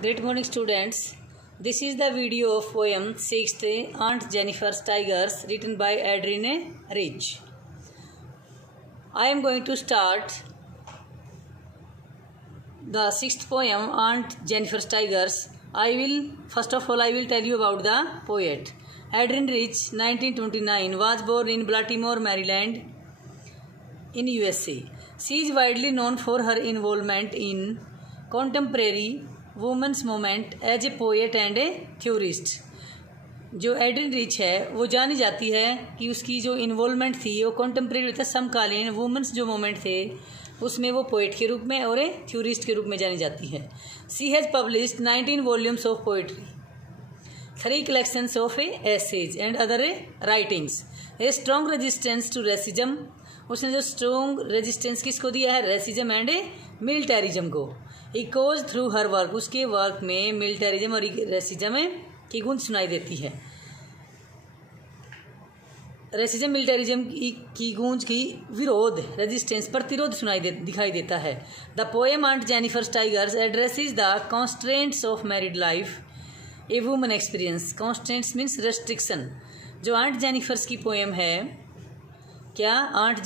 Great morning, students. This is the video of poem 6th Aunt Jennifer's Tigers written by Adrienne Rich. I am going to start the 6th poem Aunt Jennifer's Tigers. First of all I will tell you about the poet. Adrienne Rich, 1929, was born in Baltimore, Maryland in USA. She is widely known for her involvement in contemporary women's movement as a poet and a theorist. जो Adrienne Rich है वो जानी जाती है कि उसकी जो involvement थी वो कॉन्टेम्प्रेरी था, समकालीन वुमेंस जो मूवमेंट थे उसमें वो पोएट के रूप में और ए थ्योरिस्ट के रूप में जानी जाती है। She has published 19 volumes of poetry, 3 collections of essays and other writings. A strong resistance to racism, उसने जो स्ट्रॉन्ग रेजिस्टेंस किसको दिया है? रेसिज्म एंड ए मिलिटरिज्म को। इकोज थ्रू हर वर्क, उसके वर्क में मिलिटरिज्म और रेसिज्म की गूंज सुनाई देती है। रेसिज्म मिलिटरिज्म की गूंज की विरोध, रेजिस्टेंस, प्रतिरोध दिखाई देता है। The poem aunt Jennifer's tigers addresses the constraints of married life, a woman experience. Constraints means restriction. जो आंट जेनिफर्स की पोएम है, क्या आंट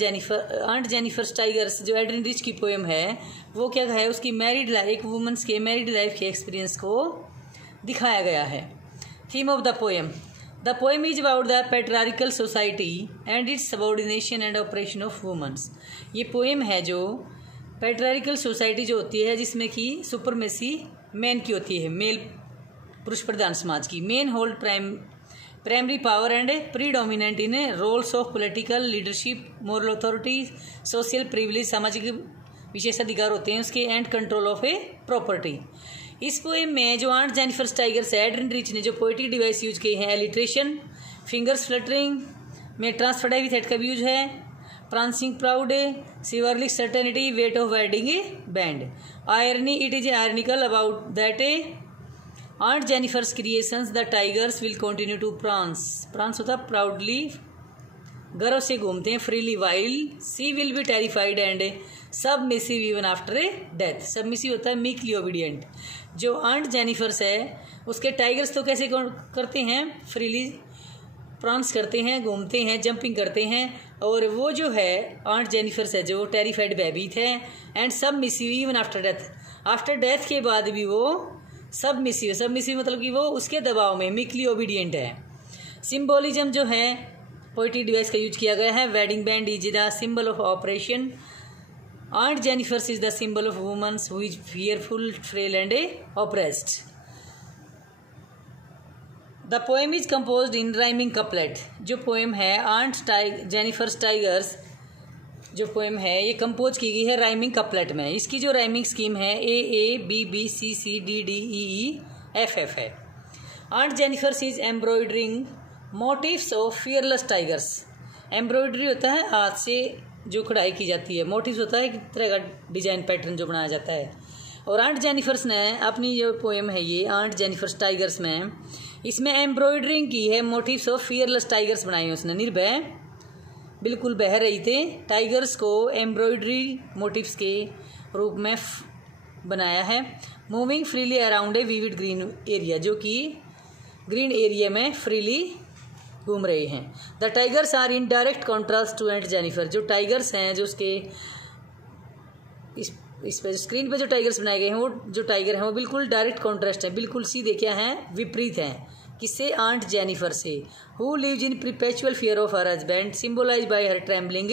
जेनिफर्स टाइगर्स जो एड्रिन रिच की पोएम है वो क्या है? उसकी मैरिड लाइफ, एक वुमेंस के मैरिड लाइफ के एक्सपीरियंस को दिखाया गया है। Theme of the poem is about the patriarchal society and its subordination and oppression of women's. ये पोएम है जो पैट्रियार्कल सोसाइटी जो होती है जिसमें कि सुपरमेसी मैन की होती है, मेल पुरुष प्रधान समाज की। Men hold primary power and predominant in roles of political leadership, moral authority, social privilege, सामाजिक विशेषाधिकार होते हैं उसके, and control of a property. इस पोएम में जो आंट जेनिफर्स टाइगर्स है, एड्रिन रिच ने जो पोएटिक डिवाइस यूज किए हैं, एलिट्रेशन, फिंगर्स फ्लटरिंग में ट्रांसफर्ड विथ हेड का यूज है, prancing proud, chivalric certainty, weight of wedding a band, irony, it is ironical about that A Aunt Jennifer's creations, the tigers will continue to prance. Prance होता है proudly, गर्व से घूमते हैं, freely, while she will be terrified and submissive even after a death. Submissive होता है meekly obedient. जो aunt Jennifer's है उसके टाइगर्स तो कैसे करते हैं? फ्रीली प्रांस करते हैं, घूमते हैं, जंपिंग करते हैं। और वो जो है आंट जेनिफर्स है जो टेरिफाइड भयभीत है, and submissive even after death, after death के बाद भी वो सबमिसिव मतलब कि वो उसके दबाव में मीकली ओबीडियंट है। सिंबोलिज्म जो है पोएटिक डिवाइस का यूज किया गया है। Wedding band is the symbol of oppression. Aunt Jennifer's is the symbol of women's who is fearful, frail and oppressed. The poem is composed in rhyming couplet. जो poem है aunt Jennifer's tigers जो poem है ये compose की गई है rhyming couplet में। इसकी जो राइमिंग स्कीम है A B B C C D D E F F है। Aunt Jennifer's is embroidering motives of fearless tigers. Embroidery होता है हाथ से जो कढ़ाई की जाती है, मोटिव्स होता है एक तरह का डिजाइन पैटर्न जो बनाया जाता है। और आंट जेनिफर्स ने अपनी जो पोएम है ये आंट जेनिफर्स टाइगर्स में इसमें एम्ब्रॉयडरिंग की है, मोटिव्स ऑफ फियरलेस टाइगर्स बनाए हैं उसने। निर्भय बिल्कुल बह रही थे, टाइगर्स को एम्ब्रॉयडरी मोटिव्स के रूप में बनाया है। Moving freely around a vivid green area, जो कि ग्रीन एरिया में फ्रीली घूम रहे हैं। The tigers are in direct contrast to aunt Jennifer. जो टाइगर्स हैं जो उसके इस पे स्क्रीन पे जो टाइगर्स बनाए गए हैं वो जो टाइगर हैं वो बिल्कुल डायरेक्ट कॉन्ट्रास्ट है, बिल्कुल सीधे क्या हैं? विपरीत हैं। किससे? आंट जेनिफर से। Who lives in perpetual fear of her husband, symbolize by her trembling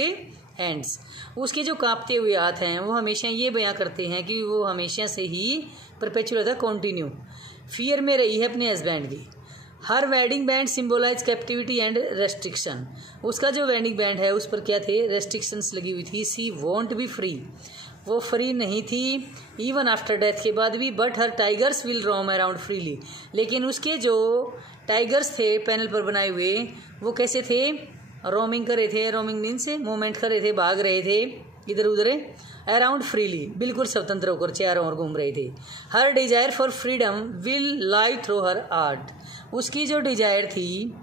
hands. उसके जो कांपते हुए हाथ हैं वो हमेशा ये बयां करते हैं कि वो हमेशा से ही परपेचुअल होता है, कॉन्टिन्यू फियर में रही है अपने हस्बैंड की। Her wedding band symbolize captivity and restriction. उसका जो वेडिंग बैंड है उस पर क्या थे? रेस्ट्रिक्शंस लगी हुई थी। सी वॉन्ट बी फ्री, वो फ्री नहीं थी इवन आफ्टर डेथ के बाद भी। But her tigers will roam around freely. लेकिन उसके जो टाइगर्स थे पैनल पर बनाए हुए वो कैसे थे? रोमिंग कर रहे थे, रोमिंग मीन्स मूवमेंट कर रहे थे, भाग रहे थे इधर उधर अराउंड फ्रीली, बिल्कुल स्वतंत्र होकर चारों ओर घूम रहे थे। Her desire for freedom will live through her art. उसकी जो डिजायर थी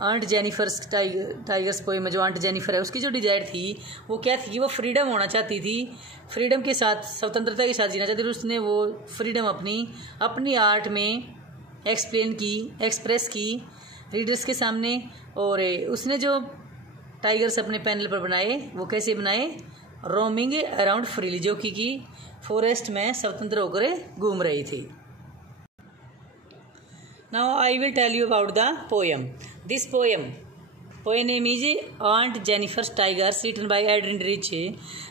आंट जेनिफर्स टाइगर्स पोएम में जो आंट जेनिफर है उसकी जो डिजायर थी वो क्या थी कि वो फ्रीडम होना चाहती थी, फ्रीडम के साथ, स्वतंत्रता के साथ जीना चाहती थी। उसने वो फ्रीडम अपनी आर्ट में एक्सप्रेस की रीडर्स के सामने। और उसने जो टाइगर्स अपने पैनल पर बनाए वो कैसे बनाए, रोमिंग अराउंड फ्रीली, जो कि फॉरेस्ट में स्वतंत्र होकर घूम रही थी। Now I will tell you about the poem. This poem name is Aunt Jennifer's Tigers, written by Adrian Rich.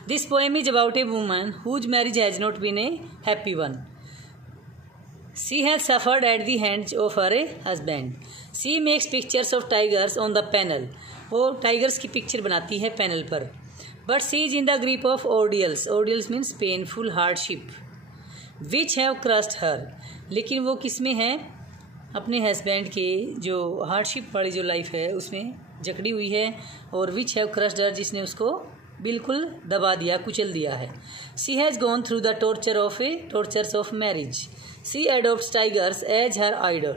This poem is about a woman whose marriage has not been a happy one. She has suffered at the hands of her husband. She makes pictures of tigers on the panel. वो tigers की picture बनाती है panel पर। But she is in the grip of ordeals. Ordeals means painful hardship, which have crushed her. लेकिन वो किस में है, अपने हस्बैंड के जो हार्डशिप वाली जो लाइफ है उसमें जकड़ी हुई है। और विच हैव क्रश्ड हर, जिसने उसको बिल्कुल दबा दिया, कुचल दिया है। She has gone through the tortures of marriage. She adopts tigers as her idol.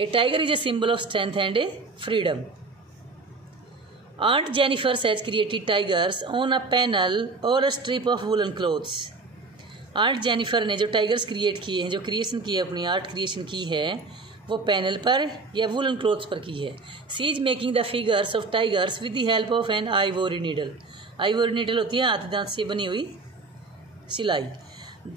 A tiger is a symbol of strength and a freedom. Aunt Jennifer has created tigers on a panel और a strip of woollen clothes. Aunt Jennifer ने जो tigers create किए हैं, जो creation की है, अपनी art creation की है, वो पैनल पर या वुलन क्लोथ्स पर की है। She is making the figures of tigers with the help of an ivory needle. Ivory needle होती है हाथ दांत से बनी हुई सिलाई।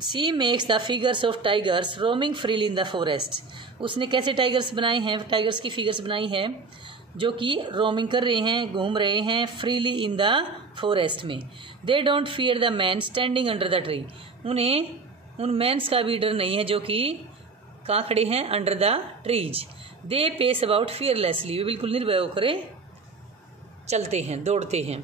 She makes the figures of tigers roaming freely in the forest. उसने कैसे टाइगर्स बनाए हैं, टाइगर्स की फिगर्स बनाई हैं जो कि रोमिंग कर रहे हैं, घूम रहे हैं फ्रीली इन द फॉरेस्ट में। They don't fear the man standing under the tree. उन्हें उन मैंस का भी डर नहीं है जो कि कहाँ खड़े हैं, under the trees. They pace about fearlessly. वे बिल्कुल निर्भय होकर चलते हैं, दौड़ते हैं।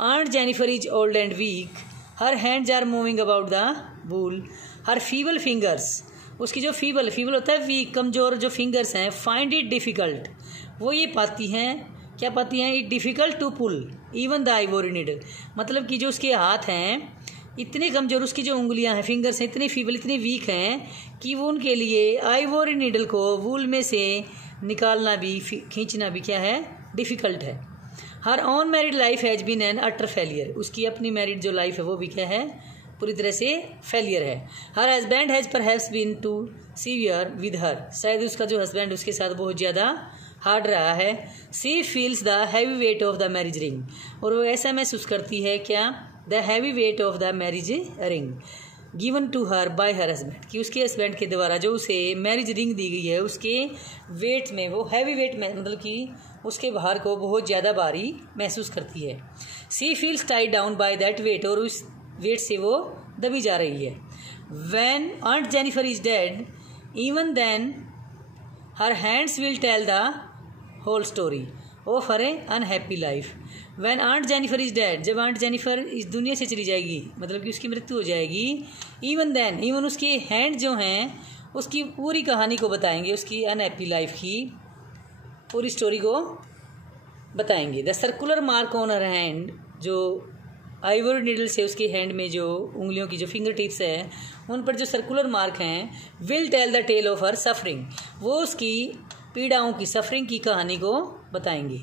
Aunt Jennifer is old and weak. Her hands are moving about the wool. Her feeble fingers, उसकी जो फीबल होता है वीक, कमजोर जो फिंगर्स हैं, फाइंड इट डिफिकल्ट। वो ये पाती हैं, क्या पाती हैं, it difficult to pull even the ivory needle. मतलब कि जो उसके हाथ हैं इतने कमजोर, उसकी जो उंगलियां हैं, फिंगर्स हैं, इतने फीबल, इतने वीक हैं कि वो उनके लिए आइवोरी नीडल को वूल में से निकालना भी, खींचना भी क्या है, डिफ़िकल्ट है। Her own married life has been an utter failure. उसकी अपनी मैरिड जो लाइफ है वो भी क्या है, पूरी तरह से फेलियर है। Her husband has perhaps been too severe with her. शायद उसका जो हस्बैंड उसके साथ बहुत ज़्यादा हार्ड रहा है। She feels the heavy weight of the marriage ring. और वो ऐसा महसूस करती है क्या, the heavy weight of the marriage ring given to her by her husband, कि उसके हस्बैंड के द्वारा जो उसे मैरिज रिंग दी गई है उसके वेट में, वो हैवी वेट में, मतलब कि उसके भार को बहुत ज़्यादा भारी महसूस करती है। She feels tied down by that weight. और उस वेट से वो दबी जा रही है। When aunt Jennifer is dead even then her hands will tell the whole story of her unhappy life. When aunt Jennifer is dead, जब aunt Jennifer इस दुनिया से चली जाएगी, मतलब कि उसकी मृत्यु हो जाएगी, इवन देन, इवन उसके हैंड जो हैं उसकी पूरी कहानी को बताएंगे, उसकी अनहैप्पी लाइफ की पूरी स्टोरी को बताएंगे। The circular mark on her hand, जो आइवरी नीडल से उसके हैंड में जो उंगलियों की जो फिंगर टिप्स है उन पर जो सर्कुलर मार्क हैं, will tell the tale of her suffering. वो उसकी पीड़ाओं की, सफरिंग की कहानी को बताएंगे।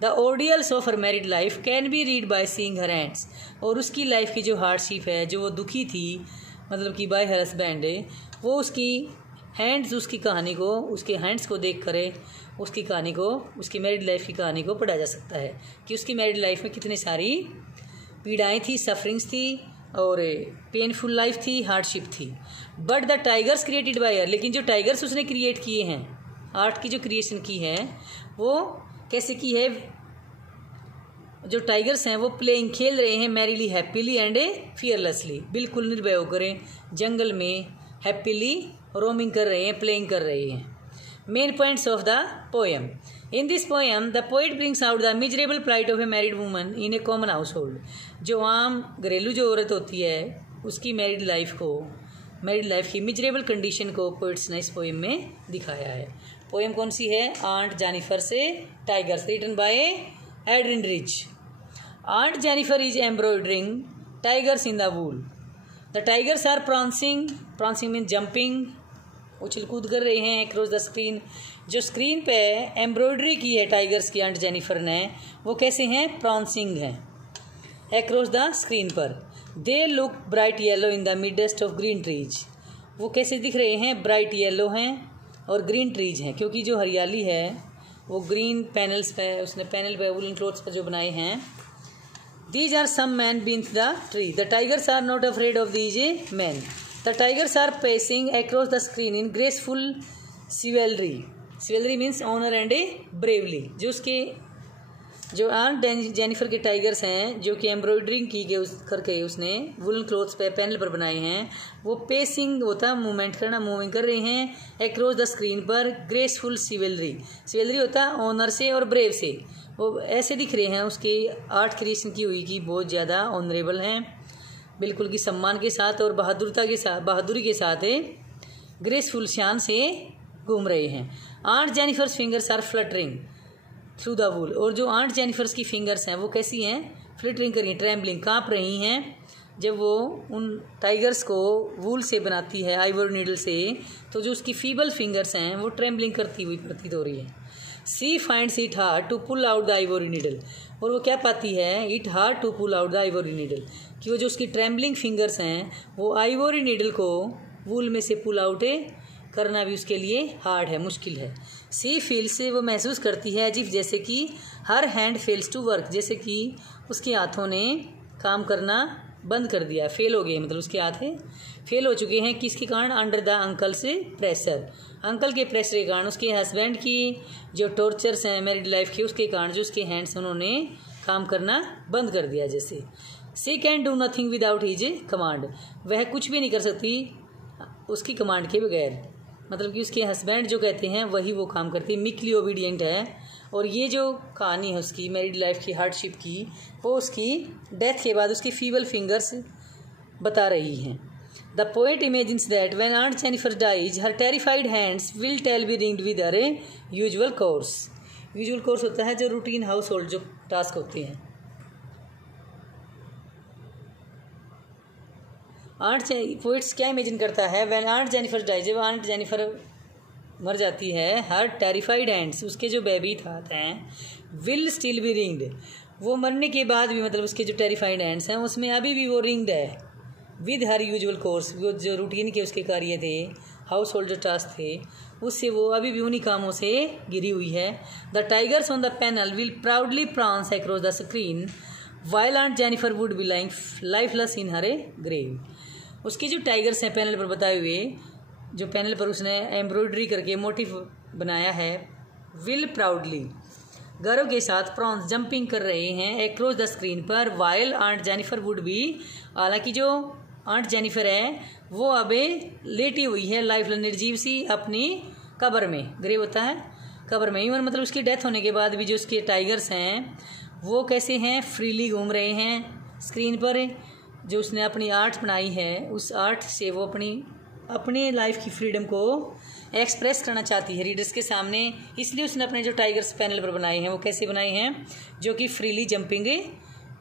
The ordeals of her married life can be read by seeing her hands. और उसकी लाइफ की जो हार्डशिप है, जो वो दुखी थी, मतलब कि बाय हर हस्बैंड, वो उसकी हैंड्स, उसकी कहानी को, उसके हैंड्स को देख कर उसकी कहानी को, उसकी मैरिड लाइफ की कहानी को पढ़ा जा सकता है कि उसकी मैरिड लाइफ में कितनी सारी पीड़ाएँ थी, सफरिंग्स थी और पेनफुल लाइफ थी, हार्डशिप थी। But the tigers created by हर, लेकिन जो टाइगर्स उसने क्रिएट किए हैं, आर्ट की जो क्रिएशन की है वो कैसे की है, जो टाइगर्स हैं वो प्लेइंग, खेल रहे हैं, मैरीली, हैप्पीली एंड फियरलेसली, बिल्कुल निर्भय होकर जंगल में हैप्पीली रोमिंग कर रहे हैं, प्लेइंग कर रहे हैं। Main points of the poem. In this poem the poet brings out the miserable plight of a married woman in a common household. जो आम घरेलू जो औरत होती है उसकी मैरिड लाइफ की मिजरेबल कंडीशन को पोइट्स ने इस पोएम में दिखाया है। पोएम कौन सी है, आंट जेनिफर से tigers, written by Adrienne Rich. Aunt Jennifer is embroidering tigers in the wool. The tigers are prancing means jumping, उछल कूद कर रहे हैं अक्रॉस द स्क्रीन। जो स्क्रीन पे एम्ब्रॉयडरी की है टाइगर्स की आंट जेनिफर ने, वो कैसे हैं, प्रॉन्सिंग हैं अक्रॉस द स्क्रीन पर। They look bright yellow in the midst of green trees. वो कैसे दिख रहे हैं, ब्राइट येलो हैं और ग्रीन ट्रीज हैं, क्योंकि जो हरियाली है वो ग्रीन पैनल्स पे, उसने पैनल पे वुलन क्लॉथ्स पर जो बनाए हैं। These are some men beneath the tree. The tigers are not afraid of these men. The tigers are pacing across the screen in graceful chivalry. Chivalry means honor and bravery. जो aunt Jennifer के tigers हैं, जो कि embroidering की गई करके उसने woollen clothes पे पैनल पर बनाए हैं, वो पेसिंग होता मूवमेंट करना, मूविंग कर रहे हैं अक्रॉस द स्क्रीन पर ग्रेसफुल सिवेलरी। सिवेलरी होता है ऑनर से और ब्रेव से। वो ऐसे दिख रहे हैं, उसकी आर्ट क्रिएशन की हुई कि बहुत ज़्यादा ऑनरेबल हैं, बिल्कुल कि सम्मान के साथ और बहादुरी के साथ ग्रेसफुल शान से घूम रहे हैं। Aunt Jennifer's fingers are fluttering through the wool. और जो आंट जेनिफर्स की फिंगर्स हैं वो कैसी हैं, फ्लिटरिंग करी, ट्रैम्बलिंग, काँप रही हैं। जब वो उन टाइगर्स को वूल से बनाती है, आइवरी नीडल से, तो जो उसकी फीबल फिंगर्स हैं वो ट्रैम्बलिंग करती हुई प्रतीत हो रही है। She finds it hard to pull out the ivory needle. और वो क्या पाती है, it hard to pull out the ivory needle, कि वो जो उसकी ट्रैम्बलिंग फिंगर्स हैं वो आइवरी नीडल को वूल में से पुल आउट करना भी उसके लिए हार्ड है, मुश्किल है। सी फील से वो महसूस करती है एजिफ, जैसे कि her hand fails to work, जैसे कि उसके हाथों ने काम करना बंद कर दिया, फेल हो गए, मतलब उसके हाथ फेल हो चुके हैं। किसके कारण, अंडर द अंकल से प्रेशर, अंकल के प्रेशर के कारण, उसके हस्बैंड की जो टॉर्चर्स हैं मैरिड लाइफ के, उसके कारण जो उसके हैंड्स उन्होंने काम करना बंद कर दिया। जैसे she can do nothing without his command, वह कुछ भी नहीं कर सकती उसकी कमांड के बगैर, मतलब कि उसके हस्बैंड जो कहते हैं वही वो काम करती है, मिकली ओबीडियंट है। और ये जो कहानी है उसकी मैरिड लाइफ की हार्डशिप की, वो उसकी डेथ के बाद उसकी फीबल फिंगर्स बता रही हैं। The poet imagines that when aunt Jennifer dies her terrified hands will tell be ringed with her usual course. Usual course होता है जो रूटीन हाउस होल्ड जो टास्क होते हैं। पोइट्स क्या इमेजिन करता है, व्हेन आंट जेनिफर डाइज, जब आंट जेनिफर मर जाती है, हर टेरिफाइड हैंड्स, उसके जो बेबीथ हाथ हैं, विल स्टिल बी रिंग्ड, वो मरने के बाद भी, मतलब उसके जो टेरिफाइड हैंड्स हैं उसमें अभी भी वो रिंग्ड है, विद हर यूजुअल कोर्स, वो जो रूटीन के उसके कार्य थे, हाउस होल्ड जो टास्क थे, उससे वो अभी भी उन्हीं कामों से गिरी हुई है। The tigers on the panel will proudly prance across the screen while aunt Jennifer would be lying lifeless in her grave. उसके जो टाइगर्स हैं पैनल पर बताए हुए, जो पैनल पर उसने एम्ब्रॉयडरी करके मोटिव बनाया है, विल प्राउडली, गर्व के साथ प्रॉन्स जंपिंग कर रहे हैं अक्रॉस द स्क्रीन पर, while aunt Jennifer would be, हालांकि जो आंट जेनिफर है वो अबे लेटी हुई है, लाइफ निर्जीव सी, अपनी कब्र में, ग्रेव होता है कब्र में, इवन मतलब उसकी डेथ होने के बाद भी जो उसके टाइगर्स हैं वो कैसे हैं, फ्रीली घूम रहे हैं स्क्रीन पर। जो उसने अपनी आर्ट बनाई है, उस आर्ट से वो अपनी लाइफ की फ्रीडम को एक्सप्रेस करना चाहती है रीडर्स के सामने, इसलिए उसने अपने जो टाइगर्स पैनल पर बनाए हैं वो कैसे बनाए हैं, जो कि फ्रीली जंपिंग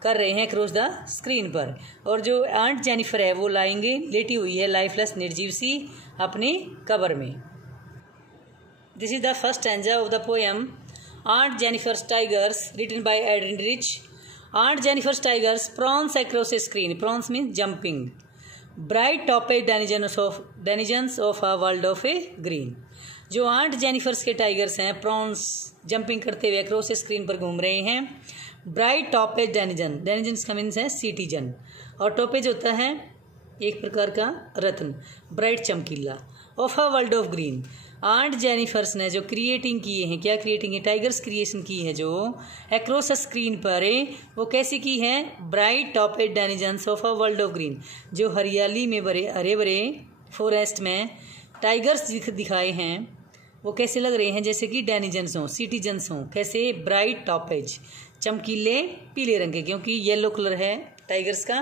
कर रहे हैं अक्रॉस द स्क्रीन पर। और जो आंट जेनिफर है वो लाएंगे लेटी हुई है, लाइफलेस निर्जीव सी, अपनी कब्र में। This is the first stanza of the poem aunt Jennifer's tigers, written by Adrienne Rich. Aunt Jennifer's tigers prance across a screen. Prance means jumping. Bright topped denizens of a world of a green. जो aunt Jennifer's के tigers हैं, prance jumping करते हुए across screen पर घूम रहे हैं। Bright topaz denizen, denizens का मीन्स है सिटीजन, और टॉपेज होता है एक प्रकार का रत्न, ब्राइट चमकीला, of a world of green. Aunt Jennifer's ने जो क्रिएटिंग किए हैं, क्या क्रिएटिंग है, टाइगर्स क्रिएशन की है जो अक्रॉस स्क्रीन पर, वो कैसी की है, bright topped denizens of a world of green, जो हरियाली में भरे हरे भरे फॉरेस्ट में टाइगर्स दिखाए हैं, वो कैसे लग रहे हैं, जैसे कि डेनिजन्स हों, सिटीजन्स हों। कैसे, ब्राइट टॉपेज, चमकीले पीले रंग के, क्योंकि येलो कलर है टाइगर्स का,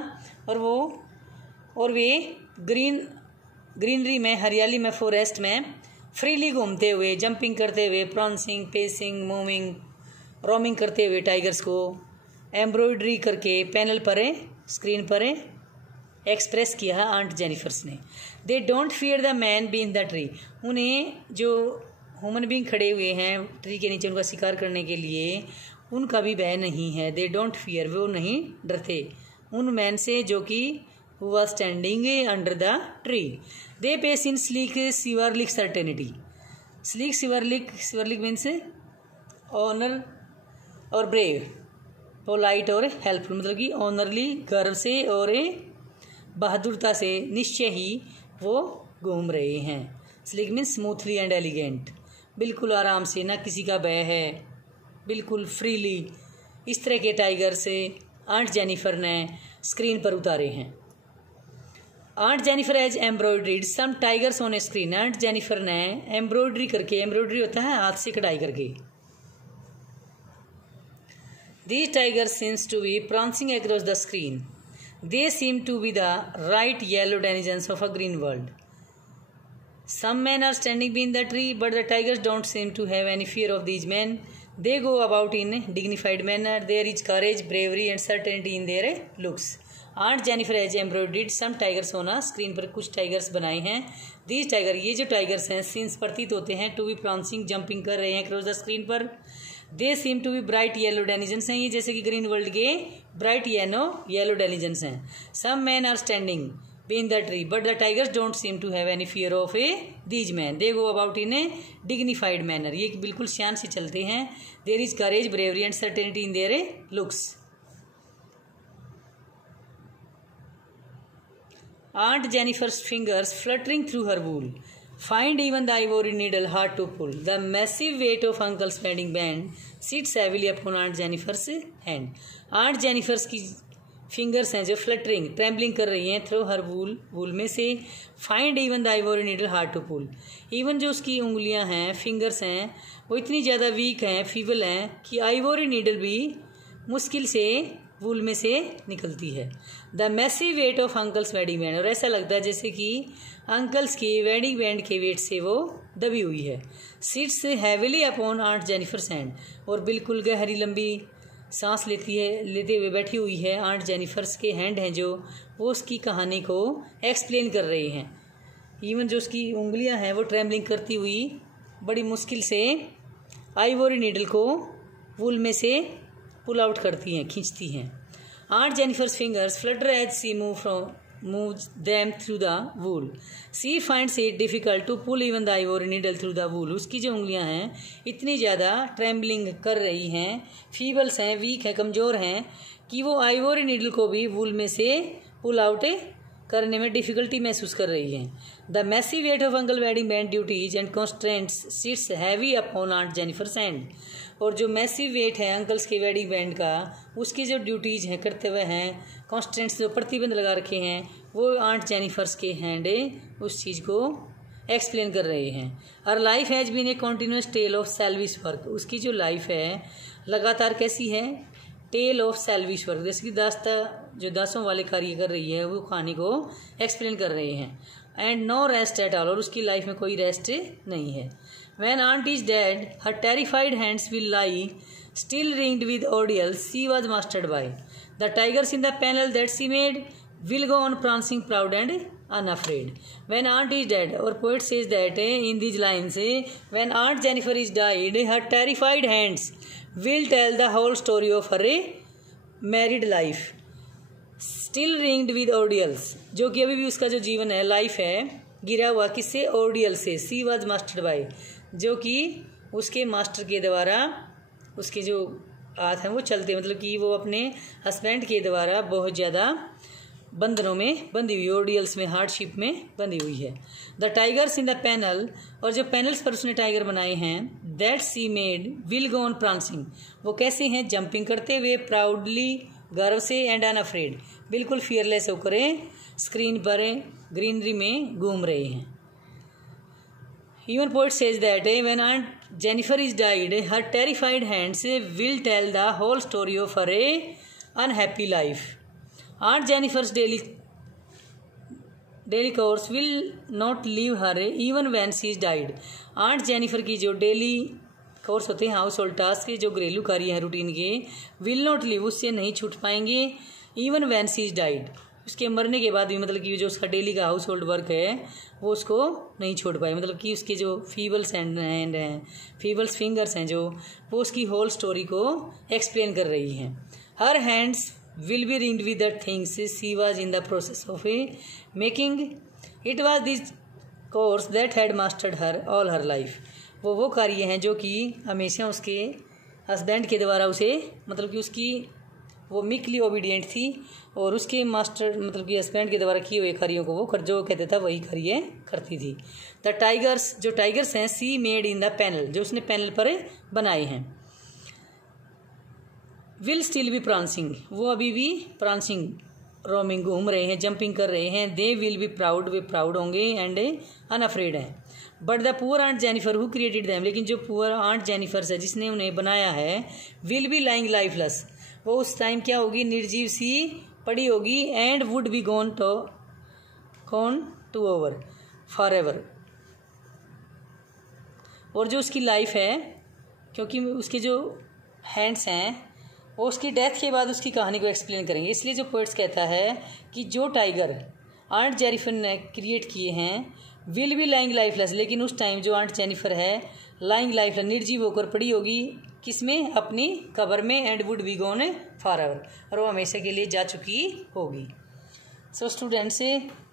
और वे ग्रीनरी में, हरियाली में, फॉरेस्ट में फ्रीली घूमते हुए, जंपिंग करते हुए, प्रॉन्सिंग, पेसिंग, मूविंग, रोमिंग करते हुए टाइगर्स को एम्ब्रॉयडरी करके पैनल पर, स्क्रीन पर एक्सप्रेस किया है आंट जेनिफर्स ने। They don't fear the man be in the tree, उन्हें जो ह्यूमन बीइंग खड़े हुए हैं ट्री के नीचे उनका शिकार करने के लिए, उनका भी भय नहीं है। दे डोंट फियर, वो नहीं डरते उन मैन से जो कि who was standing under the tree. They pace in sleek chivalric certainty, sleek chivalric means honour और ब्रेव, पोलाइट और हेल्पफुल, मतलब कि ऑनरली गर्व से और बहादुरता से निश्चय ही वो घूम रहे हैं। Sleek means smoothly and elegant, बिल्कुल आराम से, ना किसी का भय है, बिल्कुल फ्रीली। इस तरह के टाइगर से आंट जेनिफर ने स्क्रीन पर उतारे हैं। Aunt Jennifer has embroidered some tigers on a screen, aunt Jennifer ने एम्ब्रॉयड्री करके, एम्ब्रॉयड्री होता है हाथ से कढ़ाई करके, these tigers seems to be prancing across the screen. They seem to be the right yellow denizens of a green world. Some men are standing beneath the tree, but the tigers don't seem to have any fear of these men. They go about in a dignified manner. There is courage, bravery and certainty in their looks. Aunt Jennifer has embroidered some tigers होना, screen पर कुछ tigers बनाए हैं। These tiger, ये जो tigers हैं, scenes प्रतीत होते हैं टू बी प्रांसिंग, जंपिंग कर रहे हैं क्रॉस द स्क्रीन पर। They seem to be bright yellow denizens हैं, ये जैसे कि ग्रीन वर्ल्ड के ब्राइट येलो डेनिजन्स हैं। Some man are standing been the tree but the tigers don't seem to have any fear of these man. They go about in a dignified manner, ये बिल्कुल शान से चलते हैं। There is courage, bravery and certainty in their looks. Aunt Jennifer's fingers fluttering through her wool find even the ivory needle hard to pull. The massive weight of Uncle's wedding band sits heavily upon Aunt Jennifer's hand. Aunt Jennifer's की fingers हैं जो fluttering, trembling कर रही हैं through हर wool में से। Find even the ivory needle hard to pull, even जो उसकी उंगलियां हैं, फिंगर्स हैं, वो इतनी ज़्यादा वीक हैं, फीबल हैं कि आइवोरी नीडल भी मुश्किल से वूल में से निकलती है। The massive weight of uncle's wedding band, और ऐसा लगता है जैसे कि अंकल्स की वेडिंग बैंड के वेट से वो दबी हुई है। Sits heavily upon aunt Jennifer's hand, और बिल्कुल गहरी लंबी सांस लेते हुए बैठी हुई है। आंट जेनिफर्स के हैंड हैं जो वो उसकी कहानी को एक्सप्लेन कर रहे हैं। इवन जो उसकी उंगलियां हैं वो ट्रेम्बलिंग करती हुई बड़ी मुश्किल से आइवोरी नीडल को वूल में से पुल आउट करती हैं, खींचती हैं। Aunt Jennifer's fingers flutter as she moves them through the wool. She finds it difficult to pull even the ivory needle through the wool. उसकी जो उंगलियां हैं इतनी ज़्यादा ट्रेम्बलिंग कर रही हैं, फीबल्स हैं, वीक हैं, कमज़ोर हैं कि वो आइवोरी नीडल को भी वूल में से पुल आउट करने में डिफ़िकल्टी महसूस कर रही हैं। The massive weight of uncle wedding band duties and constraints sits heavy upon aunt Jennifer's hand, और जो मैसिव वेट है अंकल्स के वेडिंग बैंड का, उसकी जो ड्यूटीज हैं, कर्तव्य हैं, कॉन्स्टेंट्स जो प्रतिबंध लगा रखे हैं, वो आंट जेनिफर्स के हैंड उस चीज़ को एक्सप्लेन कर रहे हैं। Her life has been a continuous tale of selfish work, उसकी जो लाइफ है लगातार कैसी है, टेल ऑफ सेल्विश वर्क, जैसे कि जो दासों वाले कार्य कर रही है वो कहानी को एक्सप्लेन कर रहे हैं। And no rest at all, और उसकी लाइफ में कोई रेस्ट नहीं है। When aunt is dead, her terrified hands will lie, still ringed with ordeals she was mastered by. The tigers in the panel that she made will go on prancing proud and unafraid. When aunt is dead, or poet says that in these lines, when Aunt Jennifer is died, her terrified hands will tell the whole story of her married life. Still ringed with ordeals, जो कि अभी भी उसका जो जीवन है, life है, गिरा हुआ किससे, ऑर्डियल से। सी वॉज मास्टर्ड बाय, जो कि उसके मास्टर के द्वारा, उसके जो हाथ हैं वो चलते, मतलब कि वो अपने हस्बैंड के द्वारा बहुत ज़्यादा बंधनों में बंधी हुई, ऑर्डियल्स में, हार्डशिप में बंधी हुई है। The tigers in the panel, और जो पैनल्स पर उसने टाइगर बनाए हैं, that C made will go on prancing, वो कैसे हैं, जंपिंग करते हुए, प्राउडली, गर्व से, एंड अनअफ्रेड, बिल्कुल फियरलेस होकर स्क्रीन पर ग्रीनरी में घूम रहे हैं। Even poet says that when Aunt Jennifer is died, her terrified hands will tell the whole story of her unhappy life. Aunt Jennifer's daily course will not leave her even when she is died. Aunt Jennifer की जो daily course होते हैं, house hold task के जो घरेलू कार्य हैं routine के, विल नॉट लीव, उससे नहीं छूट पाएंगे, even when C is died, उसके मरने के बाद भी मतलब कि जो उसका डेली का हाउस होल्ड वर्क है वो उसको नहीं छोड़ पाए, मतलब कि उसके जो फीबल्स हैंड हैं, फीबल्स फिंगर्स हैं जो, वो उसकी होल स्टोरी को एक्सप्लेन कर रही हैं। हर hands will be ringed with the things she was in the process of making, it was this course that had mastered her all her life. वो कार्य हैं जो कि हमेशा उसके हस्बैंड के द्वारा उसे, मतलब कि उसकी वो मीकली ओबीडियंट थी और उसके मास्टर मतलब कि हस्बैंड के द्वारा किए हुए कार्यों को वो जो कहते था वही कार्य करती थी। द टाइगर्स, जो टाइगर्स हैं, सी मेड इन द पैनल, जो उसने पैनल पर बनाए हैं। विल स्टिल बी प्रांसिंग, वो अभी भी प्रांसिंग, रोमिंग, घूम रहे हैं, जंपिंग कर रहे हैं। दे विल बी प्राउड, वे प्राउड होंगे एंड अनअफ्रेड हैं। But the poor aunt Jennifer who created them, लेकिन जो पुअर आंट जेनिफर है जिसने उन्हें बनाया है, विल बी लाइंग लाइफलेस, वो उस टाइम क्या होगी, निर्जीव सी पड़ी होगी। And would be gone to over forever, और जो उसकी लाइफ है, क्योंकि उसके जो हैंड्स हैं वो उसकी डेथ के बाद उसकी कहानी को एक्सप्लेन करेंगे। इसलिए जो पोइट्स कहता है कि जो टाइगर आंट जेनिफर ने क्रिएट किए हैं विल बी लाइंग लाइफलेस, लेकिन उस टाइम जो आंट जेनिफर है लाइंग लाइफलेस, निर्जीव होकर पड़ी होगी किसमें, अपनी कब्र में। And would be gone forever, और वो हमेशा के लिए जा चुकी होगी। So students,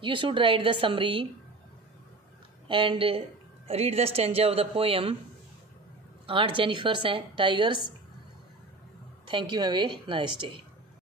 you should write the summary and read the stanza of the poem aunt Jennifer's and tigers. Thank you. Have a nice day.